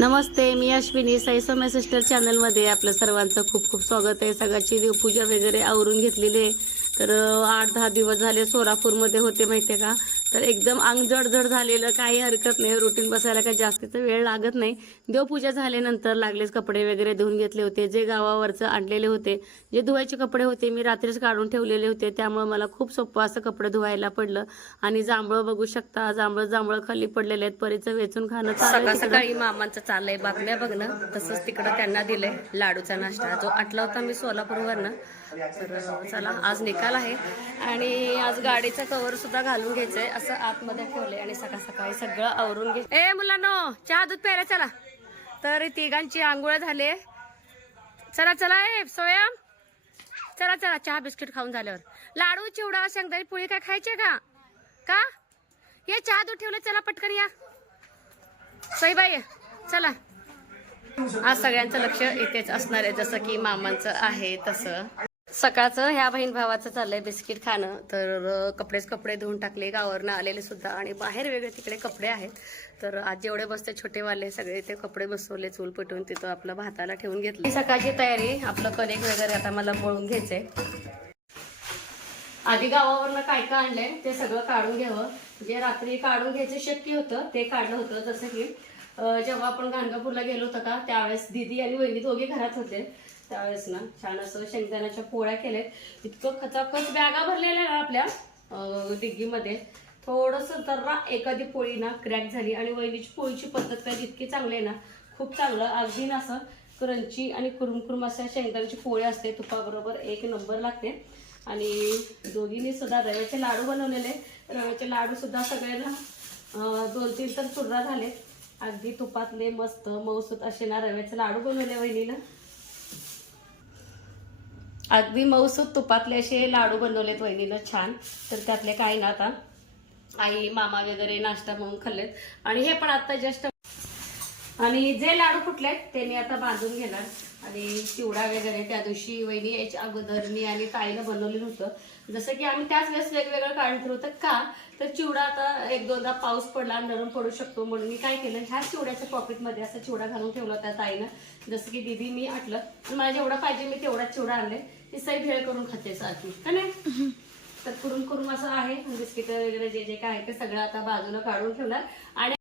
नमस्ते मी अश्विनी. साई सोम्या सिस्टर चॅनलमध्ये आपलं सर्वांचं खूप खूप स्वागत आहे. सगळ्याची देवपूजा वगैरे आवरून घेतलेली आहे. तर आठ दहा दिवस झाले सोलापूरमध्ये होते माहिती आहे का? तर एकदम अंग जड जड झालेलं काही हरकत नाही. रुटीन बसायला काही जास्तीचा वेळ लागत नाही. देवपूजा झाल्यानंतर लागलेच कपडे वगैरे धुवून घेतले होते. जे गावावरचं आणलेले होते जे धुवायचे कपडे होते मी रात्रीच काढून ठेवलेले होते. त्यामुळे मला खूप सोपं असं कपडे धुवायला पडलं. आणि जांभळं बघू शकता जांभळं जांभळं खाली पडलेले आहेत. परीचं वेचून खाणं सकाळ तिकडं. सकाळी मामांचं चाललंय. बातम्या बघणं. तसंच तिकडं त्यांना दिलंय लाडूचा नाश्ता. जो आटला होता मी सोलापूरवरनं. तर चला आज निकाल आहे. आणि आज गाडीचं कव्हर सुद्धा घालून घ्यायचंय. असं आतमध्ये ठेवलंय आणि सकाळ सकाळी सगळं आवरून घे ए मुलांनो चहा दूध प्यायला चला. तर तिघांची आंघोळ झाले. चला चला ए सोया चला चला चहा बिस्किट खाऊन झाल्यावर. लाडू चिवडा शेंगदाणी पोळी काय खायचे का? का? ये चहा दूध ठेवलं चला पटकन या. सईबाई चला. आज सगळ्यांचं लक्ष इथेच असणार आहे जसं की मामांचं आहे तसं. सकाळचं ह्या बहीण भावाचं चाललंय बिस्किट खाणं. तर कपडेच कपडे धुवून टाकले गावावरनं आलेले सुद्धा. आणि बाहेर वेगळे तिकडे कपडे आहेत. तर आज जेवढे बसते छोटेवाले सगळे ते कपडे बसवले चूल पटवून तिथं आपलं भाताला ठेवून घेतली. सकाळची तयारी आपलं कणिक वगैरे आता मला मळून घ्यायचंय. आधी गावावरनं काय काय आणलंय ते सगळं काढून घ्यावं. जे रात्री काढून घ्यायचं शक्य होतं ते काढलं होतं. जसं की जेव्हा आपण गाणगापूरला गेलो होतो का त्यावेळेस दिदी आणि वहिनी दोघे घरात होते. त्यावेळेस ना छान असं शेंगदाण्याच्या पोळ्या केल्यात. इतकं खचाखच बॅगा भरलेल्या ना आपल्या डिग्गीमध्ये. थोडस जरा एखादी पोळी ना क्रॅक झाली आणि वहिनीची पोळीची पद्धत काय जितकी चांगली आहे ना खूप चांगलं. अगदी ना असं क्रंची आणि कुरुमकुरुम अशा शेंगदाण्याची पोळी असते तुपाबरोबर एक नंबर लागते. आणि दोघींनी सुद्धा रव्याचे लाडू बनवलेले. रव्याचे लाडू सुद्धा सगळ्यांना दोन तीन तर चुर्रा झाले. अगदी तुपातले मस्त मऊसूत असे ना रव्याचे लाडू बनवले वहिनीनं. अगदी मऊसूत तुपातले असे लाडू बनवलेत वहिनीनं छान. तर त्यातले काय ना आता. आई मामा वगैरे नाश्ता म्हणून खाल्लेत. आणि हे पण आता जस्ट आणि जे लाडू फुटलेत ते मी आता बांधून घेणार. आणि चिवडा वगैरे त्या दिवशी वहिनी याच्या अगोदर मी आणि ताईनं बनवलेलं होतं. जसं की आम्ही त्याच वेळेस वेगवेगळं काढून ठेवलं होतं. का? तर चिवडा आता एक दोनदा पाऊस पडला नरम पडू शकतो म्हणून मी काय केलं ह्या चिवड्याच्या पॉकेटमध्ये असं चिवडा घालून ठेवला त्या ताईनं. जसं की दीदी मी आटलं. आणि मला जेवढा पाहिजे मी तेवढाच चिवडा आणले. ती सई भेळ करून खाते सारखी का नाही तर कुरून कुरून असं आहे बिस्किट वगैरे जे जे काय आहे ते सगळं आता बाजूला काढून ठेवणार. आणि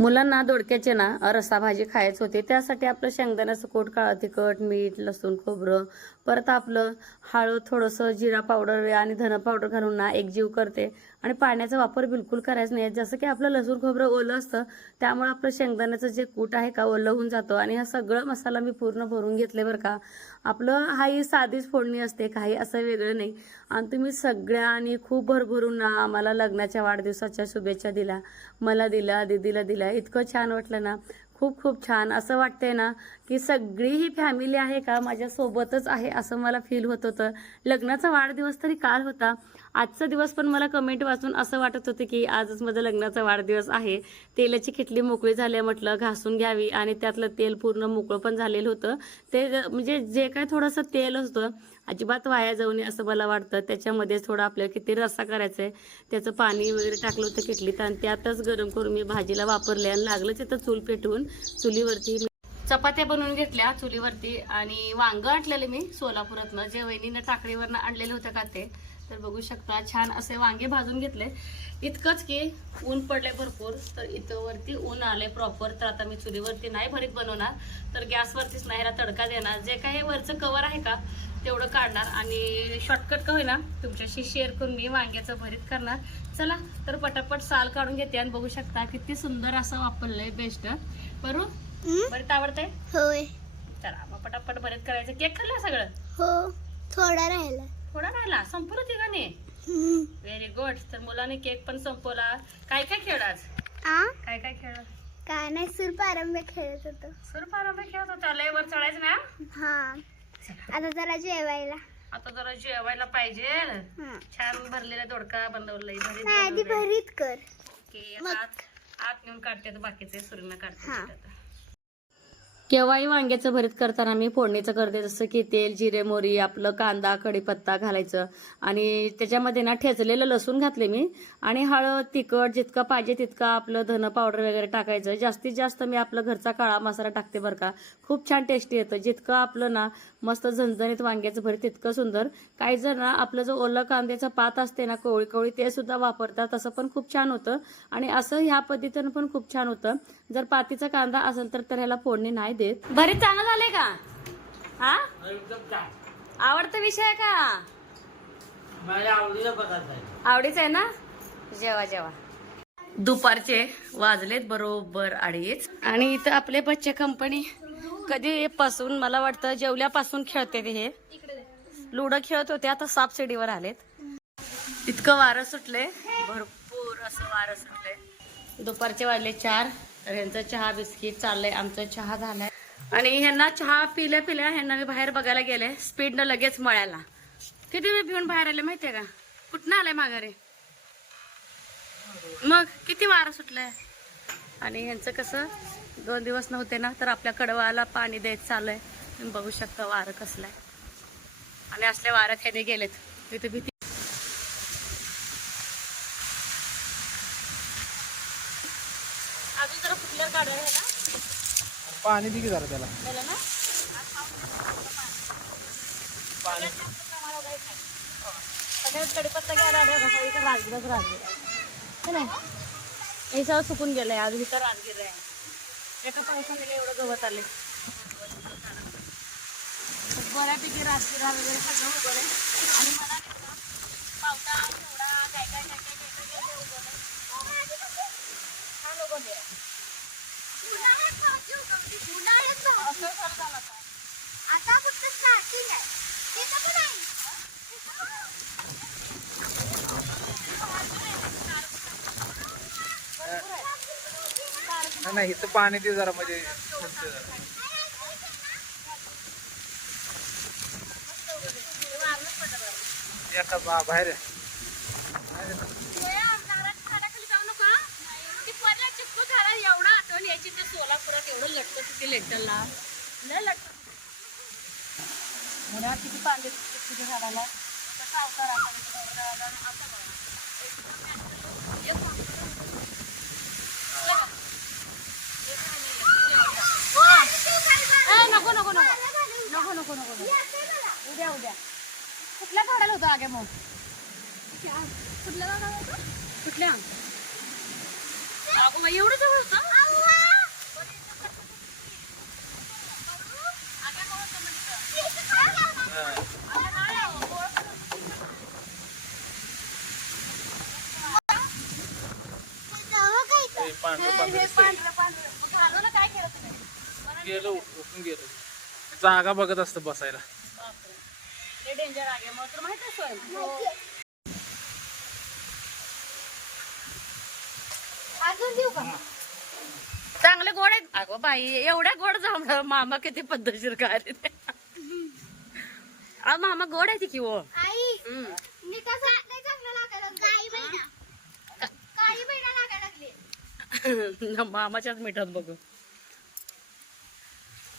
मुलांना दोडक्याचे ना रस्सा भाजी खायच होते त्यासाठी आपलं शेंगदाण्याचं कोट काळं तिखट मीठ लसूण खोबरं परत आपलं हळद थोडंसं जिरा पावडर आणि धन पावडर घालून ना एकजीव करते. आणि पाण्याचा वापर बिलकुल करायचा नाही. जसं की आपलं लसूण खोबरं ओलं असतं त्यामुळे आपलं शेंगदाण्याचं जे कूट आहे का ओलं होऊन जातो. आणि हा सगळं मसाला मी पूर्ण भरून घेतले बरं का. आपलं हा ही साधीच फोडणी असते काही असं वेगळं नाही. आणि तुम्ही सगळ्यांनी खूप भरभरून ना आम्हाला लग्नाच्या वाढदिवसाच्या शुभेच्छा दिल्या. मला दिला दीदीला दिल्या. इतकं छान वाटलं ना. खूप खूप छान. असं वाटतंय ना की सगळी ही फॅमिली आहे का माझ्यासोबतच आहे असं मला फील होत होतं. लग्नाचा वाढदिवस तरी काल होता. आजचा दिवस पण मला कमेंट वाचून असं वाटत होतं की आजच माझा लग्नाचा वाढदिवस आहे. तेलाची खिटली मोकळी झाली म्हटलं घासून घ्यावी आणि त्यातलं तेल पूर्ण मोकळं पण झालेलं होतं. ते ज- म्हणजे जे काय थोडंसं तेल असतं अजिबात वाया जाऊ नये असं मला वाटतं. त्याच्यामध्ये थोडं आपल्याला किती रस्सा करायचा आहे त्याचं पाणी वगैरे टाकलं होतं किटलीत आणि त्यातच गरम करून मी भाजीला वापरले आणि लागलं तिथं चूल पेटवून चुलीवरती मी चपात्या बनवून घेतल्या चुलीवरती आणि वांग आणलेले मी सोलापुरातनं. जे वहिनीनं टाकळीवरनं आणलेलं होतं का ते. तर बघू शकता छान असे वांगे भाजून घेतले. इतकंच की ऊन पडले भरपूर तर इथं वरती ऊन आले प्रॉपर तर आता मी चुलीवरती नाही भरीत बनवणार. तर गॅसवरतीच नाही तडका देणार. जे काही वरचं कवर आहे का तेवढं काढणार. आणि शॉर्टकट का होईना तुमच्याशी शेअर करून मी वांग्याचं भरीत करणार. चला तर पटापट साल काढून घेते आणि बघू शकता किती सुंदर असं वापरलंय बेस्ट बरू भरीत आवडतंय? होय. चला मग पटापट भरीत करायचं. केक खाल्ला सगळं? हो थोडा राहिला. थोडा राहिला? संपलं तिघांनी. व्हेरी गुड तर मुलाने केक पण संपवला. काय काय खेळ आज? आ? काय काय खेळ? काय नाही सूर पारंब्या खेळत होतो. सुर खेळत होता. लय वर चढायचं ना? हा. आता जरा जेवायला. आता जरा जेवायला पाहिजे. छान भरलेला दोडका बनवलंय भरीत नाही आधी बनवलंय. भरीत कर. आत आत नेऊन काढते बाकीचे सुरीनं काढते. केव्हाही वांग्याचं भरीत करताना मी फोडणीचं करते जसं की तेल जिरे मोरी आपलं कांदा कढीपत्ता घालायचं. आणि त्याच्यामध्ये ना ठेचलेलं लसूण घातले मी. आणि हळद तिखट जितकं पाहिजे तितकं आपलं धन पावडर वगैरे टाकायचं. जास्तीत जास्त मी आपलं घरचा काळा मसाला टाकते बरं का. खूप छान टेस्टी येतं. जितकं आपलं ना मस्त झणझणीत वांग्याचं भरीत तितकं सुंदर. काही जर ना आपलं जो ओलं कांद्याचं पात असते ना कोवळी कोवळी ते सुद्धा वापरतात. तसं पण खूप छान होतं. आणि असं ह्या पद्धतीनं पण खूप छान होतं. जर पातीचा कांदा असेल तर तर ह्याला फोडणी नाही देत. भरीत चांगलं झालंय का? हा. आवडता विषय आहे का? माझ्या आवडीचा आहे. ना? जेवा जेवा. दुपारचे वाजलेत बरोबर अडीच. आणि इथं आपले बच्चे कंपनी कधी पासून मला वाटतं जेवल्यापासून खेळते ते हे. लुडो खेळत होते आता साप शिडीवर आलेत. इतकं वारं सुटले भरपूर असं वारं सुटले दुपारचे वाजले चार. तर ह्यांचा चहा बिस्किट चाललंय आमचा चहा झालाय. आणि ह्यांना चहा पिल्या पिल्या ह्यांना मी बाहेर बघायला गेले स्पीडनं लगेच मळायला. किती मी पिऊन बाहेर आले माहितीये का? कुठनं आलाय माघारी? मग किती वारा सुटलाय? आणि ह्यांचं कसं? दोन दिवस नव्हते ना तर आपल्या कडवाला पाणी द्यायचं चाललंय. तुम्ही बघू शकता वारं कसलं आहे आणि असल्या वारं ह्याने गेलेत. तिथे भीती अजून जरा कुठल्यावर काढूया ह्याला पाणी दिली जरा त्याला. राजगिरा है नाही. सगळं सुकून गेलंय आज इथं राजगिरा आहे. एका पावसाने एवढं गवत आले बऱ्यापैकी राजगिरा वगैरे सगळं उगवलंय. आणि मला नाही का पावटा चिवडा काय काय काय काय काय काय काय उगवलंय छान उगवलंय. असं करता आलं का? आता फक्त स्टार्टिंग आहे तिथं पण आहे नाही, इथं पाणी दे जरा म्हणजे एका बा- बाहेर झाडाखाली जाऊ नका झाडा एवढा आठवण यायची ते सोलापुरात एवढं लटकत होती लेटरला लय लटकत किती पाणी देत झाडाला कसा अवतार म्हणजे आता म्हणजे झाडाला असं बघा. एकदम natural. ए, नको नको नको. नको नको नको नको. उद्या उद्या. कुठल्या झाडाला होतं आगे मग कुठलं गाणं होतं? कुठल्या? अगो एवढं जवळ होतं? तेव्हा काय इथं? हे पांढरं पांढरं दिसतंय. काय केलं तुम्ही गेलो उठून गेलो. जागा बघत असतं बसायला. डेंजर मग माहीत का? चांगले गोड आहेत. अगो बाई एवढ्या गोड जांभळं मामा किती पद्धतशीर काय रे अहो मामा गोड आहे ती की हो. आई हम्म. नीता सांग नाही चांगलं लागायला लागलं. काळी बहिणा काळी बहिणा लागायला लागली मामाच्याच मिठात बघू.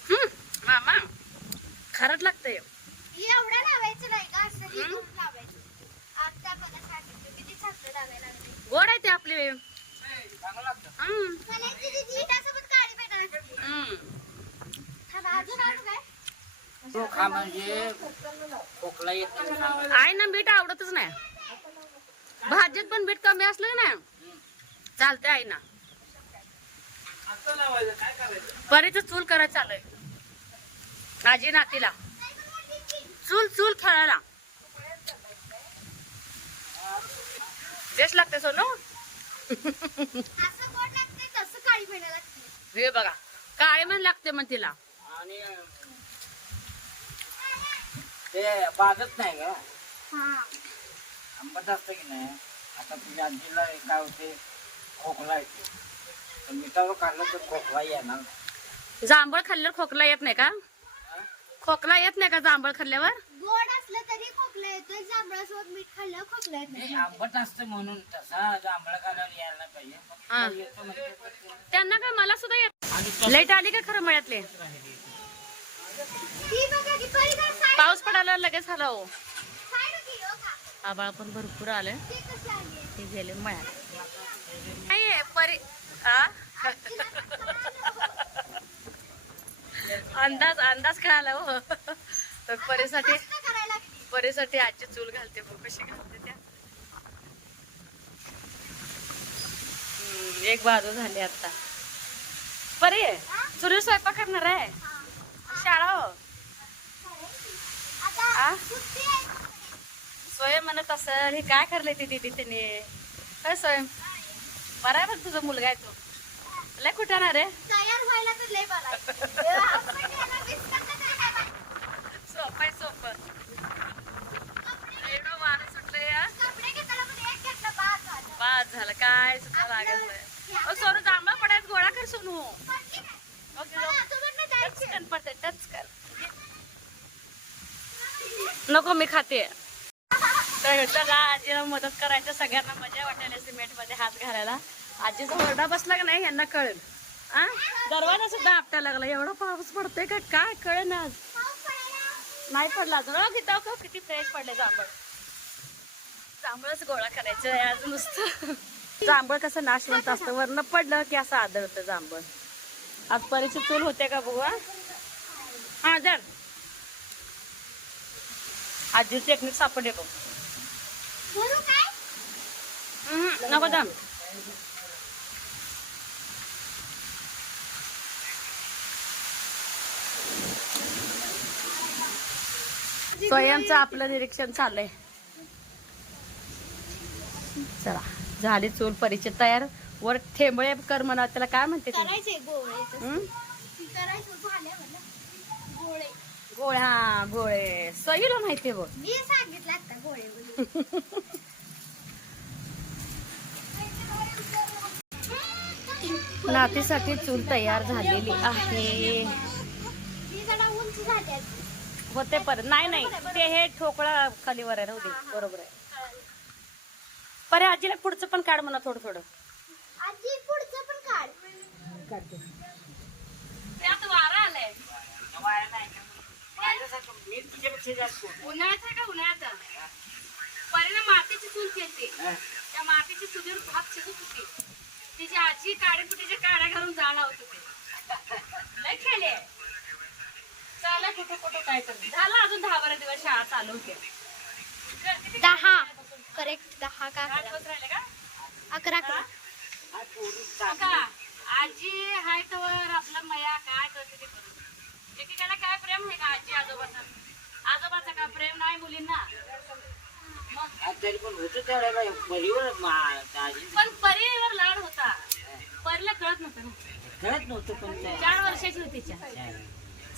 हम्म, मामा खारट लागतंय. एवढं लावायचं नाही का असं करून लावायचं. आता मला सांगितलं किती चांगलं लागायला लागले गोड आहे ते आपले. हम्म, कल्याणची दीदी नीटासोबत काळी बहिणा लागली हम्म. थांबा, अजून आणू काय? चोखा म्हणजे खोकला येत आहे ना बीट आवडतच नाही. भाजीत पण बीट कमी असलं ना. चालते आहे ना. बरेच चूल करायचं? चालू आहे आजी नातीला. चूल चूल खेळायला. तेच लागते सोनू. असं गोड लागते तसं काळी बहिणा लागते हे बघा काळे म्हण लागते मग तिला. आणि ते बाधत नाही का हा. आंबट असतं की नाही? आता तुझ्या आजीला काय होते? खोकला येते. मिठावर काढलं तर खोकला येणार. नाही. जांभळ खाल्ल्यावर खोकला येत नाही का? खोकला येत नाही का जांभळ खाल्ल्यावर? गोड असलं तरी खोकला येतोय जांभळासोबत मीठ खाल्ल्यावर खोकला येत नाही. नाही, आंबट असतं म्हणून तसा जांभळा काढायला यायला पाहिजे. हा. फक्त येतं म्हणजे त्यांना काय मला सुद्धा येत लाइट आली का खरं मळ्यातले? ती बघा की पाऊस पडायला लगेच आला हो. होती हो का? आबाळ पण भरपूर आलं ते कशी आली? ते गेले मळ्यात. नाहीये परी आ? अंदाज अंदाज कळाला हो. तर परीसाठी परेसाठी आजची परीसाठी चूल घालते बघ कशी घालते त्या. एक बाजू झाली आता. परी चुली स्वयंपाक करणार आहे? शाळा हो? आ? स्वयं म्हणत असेल हे काय करले ते दीदी त्याने काय स्वयं? बरं आहे बघ तुझा मुलगा आहे तो. लय कुठं ना रे तयार व्हायला लय सोपं आहे सोपं. एवढं वारं सुटलं या. झालं. बाद झालं काय सुद्धा लागत सोनू जांभळा गोळा कर सोनू. ओके टच कर. नको मी खाते. तर चला आजीला मदत करायचं सगळ्यांना मजा वाटायला सिमेंटमध्ये हात घालायला. आजीचा ओरडा बसला का नाही यांना कळेल. आ? दरवाजा सुद्धा आपटायला लागला. एवढा पाऊस पडतोय का? काय कळेल ना आज? नाही पडला अजून. किती किती फ्रेश पडले जांभळ. जांभळच गोळा करायचं आहे आज नुसतं. जांभळ कसं नाशवंत असतं. वरनं पडलं की असं आदळतं जांभळ. आज परीची चूल होते का बघू हा? जर आजी टेक्निक सापडले बघ. नको जाम स्वयंचं आपलं निरीक्षण चाललंय. चला झाली चूल परिचय तयार. वर ठेंबळे कर म्हणा त्याला काय म्हणते ते? गोळे. गोळे. सईला माहितीये बघ. मी सांगितलं आता गोळे म्हणून. नातीसाठी चूल तयार झालेली आहे. होते परत नाही नाही. ते हे ठोकळा खालीवर आहे राहू दे. बरोबर आहे. परे आजीला पुढचं पण काढ म्हणा थोडं थोडं. आजी पुढचं पण काढ त्यात वारा आलाय वाया नाही का? तुझ्यापेक्षा जास्त. उन्हाळ्याचा का उन्हाळ्याचा परीने मातीची चूल केली हा? त्या मातीची चुलीवर भात शिजत होती. तिची आजी काळीपुटीच्या काड्या घालून जाणार होते ते. लय खेळले चाला कुठं कुठं काय करते झालं अजून दहा बारा दिवस शाळा चालू होते. दहा. करेक्ट दहा का? अकरा दिवस राहिले का? अकरा हा? का. आजी हाय तर आपला मया काय करते ते करू एकेकाला काय प्रेम आहे का आजी आजोबाचा आजोबाचा का प्रेम नाही मुलींना? मग तरी पण होतं त्यावेळेला परीवर पण परीवर लाड होता. परीला कळत नव्हतं ना. कळत नव्हतं पण चार वर्षाची होती तिच्या.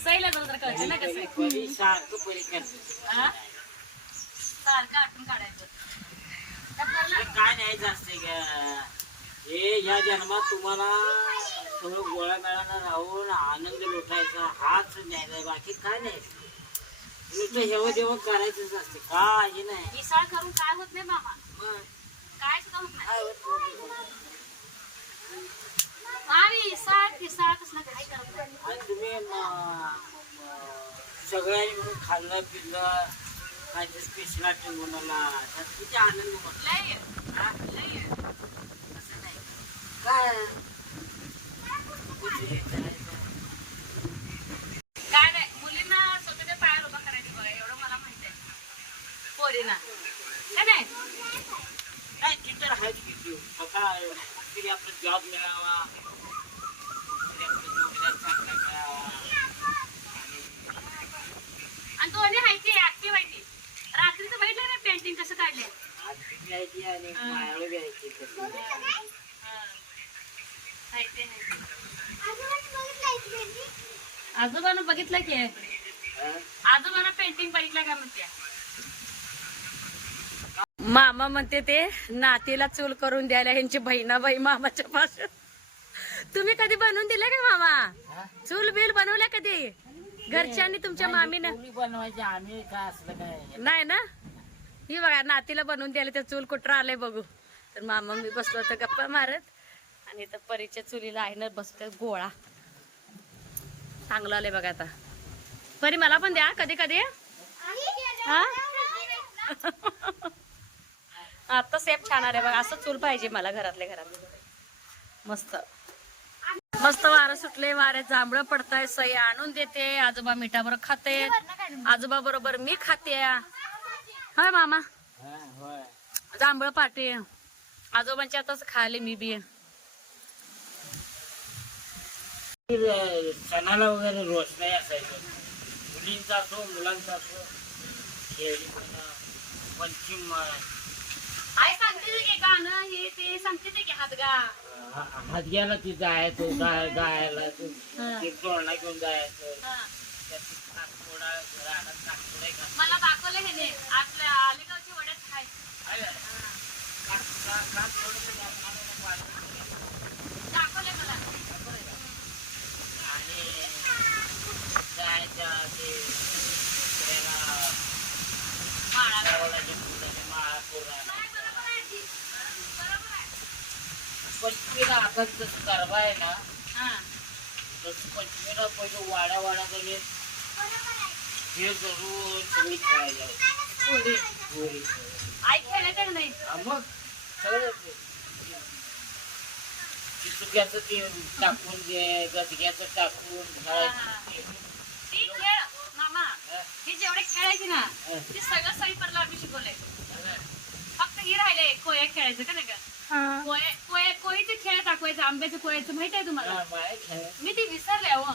सईला जरा कळतं ना कसं? परी सारखं परी करते हा? सारखं आठवून काढायचं. त्या पोराला अरे काय नाही जास्त हे या जन्मात तुम्हाला सगळं गोळा मेळाना राहून आनंद लुटायचा हाच न्यायचा बाकी काय नाही नुसतं हेव देव करायचंच असते. काही नाही. इसाळ करून काय होत नाही मामा? मग? काय सुद्धा होत नाही? होत. आणि इसाळ तिसाळ कसलं काय करत नाही. आणि तुम्ही म- सगळ्यांनी मिळून खाल्लं पिल्लं काय ते स्पेशल आठवण बनवला त्यात किती आनंद मग लय हा? लय असं नाही. काय? कुठे करायचं काय नाही मुलींना स्वतःच्या पायावर उभा करायचं बघा एवढं मला माहिती आहे काय नाही? तर आहेच किती सकाळ तरी आपला जॉब मिळावा. आणि दोन्ही माहिती ऍक्टिव्ह आहे ती रात्रीचं बघितलं ना पेंटिंग कसं काढले आणि मायाळू बी आहे. आजोबानं बघितलं की? आजोबानं पेंटिंग बघितलं का म्हणते? मामा म्हणते ते नातीला चूल करून द्यायला ह्यांची बहिणाबाई मामाच्या पासून तुम्ही कधी बनवून दिले का मामा? चूल बिल बनवल्या कधी? घरच्यांनी तुमच्या मामीनं बनवायची आम्ही काय असलं काय? नाही ना? ही बघा नातीला बनवून द्यायला त्या चूल कुठं आलंय बघू. तर मामा मी बसलो होतो गप्पा मारत. आणि इथं परीच्या चुलीला आहे ना बसतो गोळा. चांगला आलंय बघा आता. परी मला पण द्या कधी कधी हा? आता सेफ छान आहे बघा असं चूल पाहिजे मला घरातल्या घरात. मस्त. मस्त वारं सुटले वाऱ्यात जांभळं पडताय सई आणून देते आजोबा मिठाबरोबर खाते आजोबा बरोबर मी खाते. होय मामा? जांभळ पाटे. आजोबांच्या आताच खाले मी बी. सणाला वगैरे रोषणाई असायचं. मुलींचा असो मुलांचा असो पंचिम आई सांगते की गाणं हे ते सांगते की हात गा. हा- हात घ्यायला ती जायचं गाय गायला ते. घेऊन जायचं. हा. त्यात ते नागपुडा रानात नागपुडा एक असतो. मला दाखवलं हे आपल्या आलेगावची वड्यात खाय आहे ना? दाखवलं मला. आणि जायच्या ते दुसऱ्याला गावाला माळा पुराण पंचमीला आता जसं गरबा आहे ना हा. तसं पंचमीला पहिले वाड्या वाड्या गेले हे जरूर सगळी खेळायला आई खेळायचं का नाही. हा मग सगळं ते- ते चुक्याचं ते टाकून दे गजग्याचं टाकून घालायचं ते. ती खेळ मामा हा, ही जेवढे खेळायची ना हा, ते सगळं सई परला आम्ही शिकवलंय. हा. फक्त ही राहिले कोया खेळायचं का नाही का? कोया कोया कोयीचे खेळ दाखवायचं आंब्याचं कोयाचं माहीत आहे तुम्हाला. मी ती विसरले हो.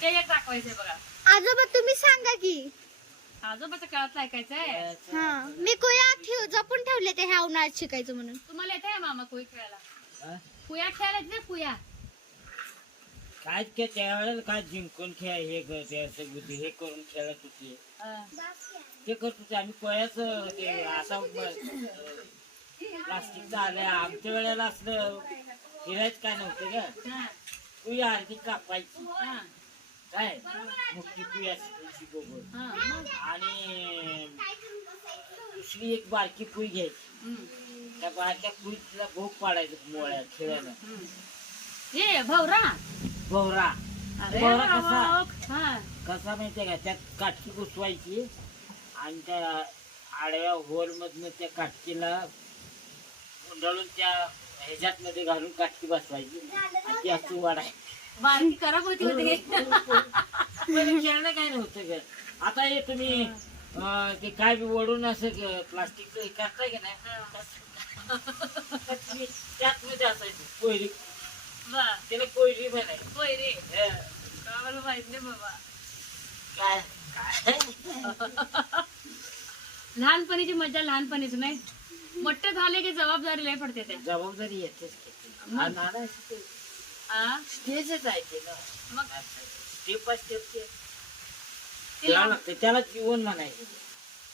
ते एक दाखवायचंय बघा. आजोबा तुम्ही सांगा की. आजोबाच्या काळात ऐकायचंय हा. मी कोया ठेव जपून ठेवले ते ह्या उन्हाळ्यात शिकायचं म्हणून. तुम्हाला येते मामा कोई खेळायला? हा? कुया खेळायला येते ना कुया? काय ते त्यावेळेला काय जिंकून खेळ हे करते असं बुद्धी हे करून खेळत होते ते करत होते आम्ही कोयाच ते आता प्लास्टिकचं आलंय आमच्या वेळेला असलं. फिरायचं काय नव्हतं हा, कुई अर्धी कापायची. हा, काय? मोठी कुई असायची गोबर. आणि दुसरी एक बारकी कुई घ्यायची. त्या बारक्या कुईला भोग पाडायचं मोळ्या खेळायला. हे भवरा. भोवरा. अरे भवरा. कसा? हा. कसा माहितीये का? त्यात काटकी घुसवायची आणि त्या आडव्या होल मधनं त्या काटकीला गुंडाळून त्या ह्याच्यात मध्ये घालून काटकी बसवायची. आणि ती असं वाढाय बारकी खराब होती होती. पहिले खेळणं काय नव्हतं ग. आता हे तुम्ही अं, ते काय बी ओढून असं प्लास्टिकचं हे करताय की नाही? त्यात मध्ये असायची कोयरी. त्याला कोयरी म्हणायची. होय रे हे, आम्हाला माहीत नाही बाबा. काय? लहानपणीची मजा लहानपणीच नाही? मोठे झाले की जबाबदारी लय पडते ते. जबाबदारी येतेच? नाना? स्टेजच आहे ते ना. मग? स्टेप बाय स्टेप ते. तिला त्याला लागतं त्याला जीवन म्हणायचं.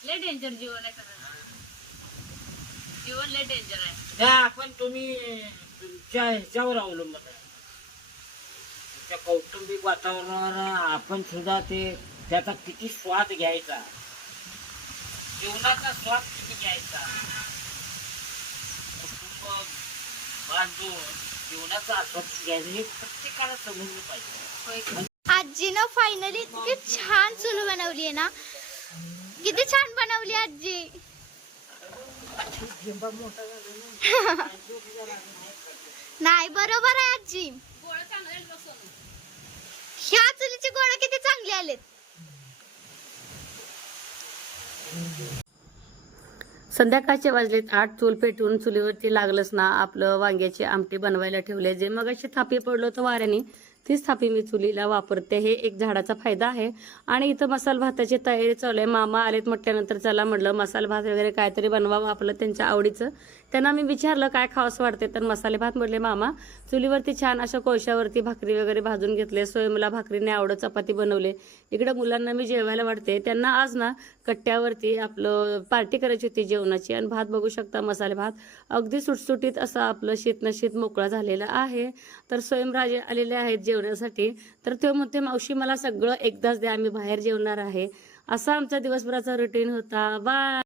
लय डेंजर जीवन आहे खरं जीवन लय डेंजर आहे. त्या आपण तुम्ही तुमच्या ह्याच्यावर अवलंबून आहे. तुमच्या कौटुंबिक वातावरणावर आपण सुद्धा ते त्याचा किती स्वाद घ्यायचा. जीवनाचा स्वाद किती घ्यायचा. बांधून जीवनाचा आस्वाद घ्यायचा हे प्रत्येकाला समजलं पाहिजे. होय की? आजीनं फायनली इतकी छान चूल बनवली आहे ना? किती छान बनवली आजी. नाही बरोबर आहे आजी. ह्या चुलीचे गोळे किती चांगले आलेत. संध्याकाळचे वाजलेत आठ चूल पेटवून चुलीवरती लागलंच ना आपलं वांग्याची आमटी बनवायला ठेवले. जे मग अशी थापी पडलो तर वाऱ्याने तीच थापी मी चुलीला वापरते. हे एक झाडाचा फायदा आहे. आणि इथं मसाल भाताची तयारी चालू आहे. मामा आलेत म्हटल्यानंतर चला म्हटलं मसाला भात वगैरे काहीतरी बनवावं आपलं त्यांच्या आवडीचं. त्यांना मी विचारलं काय खावंसं वाटते तर मसाले भात म्हटले मामा चुलीवरती छान अशा कोळशावरती भाकरी वगैरे भाजून घेतले. स्वयंला भाकरीने आवडत चपाती बनवले. इकडं मुलांना मी जेवायला वाटते त्यांना आज ना कट्ट्यावरती आपलं पार्टी करायची होती जेवणाची. आणि भात बघू शकता मसाले भात अगदी सुटसुटीत असं आपलं शीत मोकळा झालेला आहे. तर स्वयंराजे आलेले आहेत जेवण्यासाठी तर ते म्हणते मावशी मला सगळं एकदाच द्या आम्ही बाहेर जेवणार आहे. असा आमचा दिवसभराचा रुटीन होता. बाय